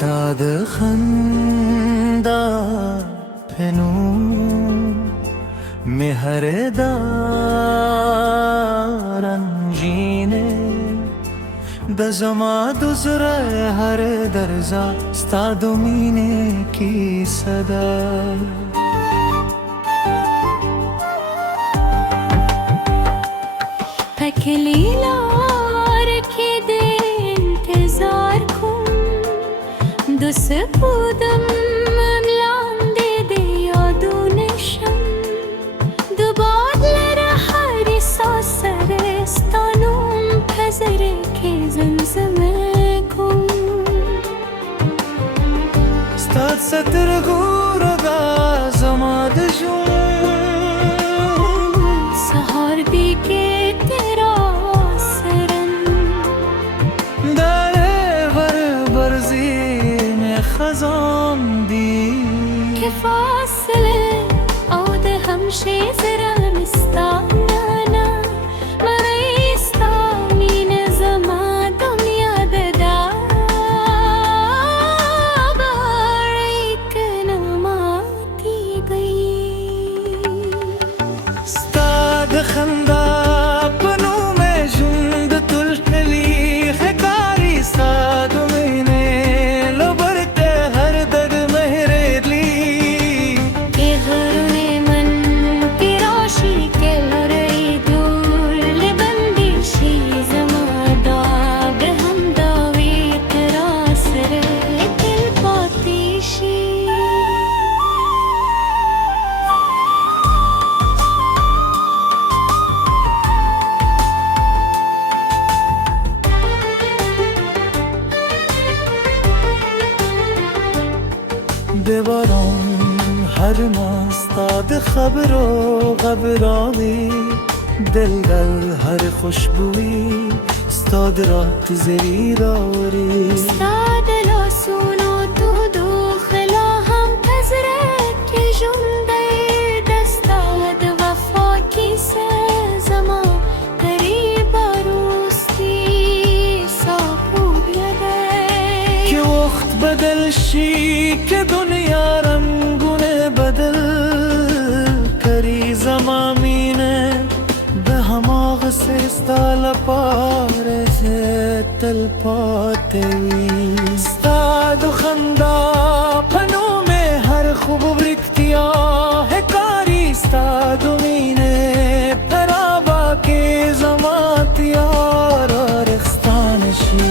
ستاد خندا پنوم مهر دارنجینه دزما دوزره هر درزا ستادو مینه کی صدا پکلی لار که ده انتظار کن دو سپودم مملام ده یادونشم دو بادلر هری ساسرستانم پزره که زمزمه کن ستاد ستر گورگا زماد جون سهار دیگه خزان دی که فاصله عود همشه زرم استانانا مرای استامین زما دنیا ددا باری کنماتی گئی ستاد خندا پنو میں جند تلکلی خکاری ستاد دیواران هر مستاد خبر و غبراوی دل هر خوشبویی استاد رات زری راوری استاد لاسونو تو دخلا هم پزره که جنده دستاد وفا کی سه زما قریب روستی ساپو بیده که وقت بدل شی که دنیا رنگونه بدل کری زمامینه به هماغ سیستا لپاره تل پاته وی ستاد و خندا پنو میں هر خوب برکتیا ہے کاری ستاد و مینه پرابا کے زماتیار رخستانشی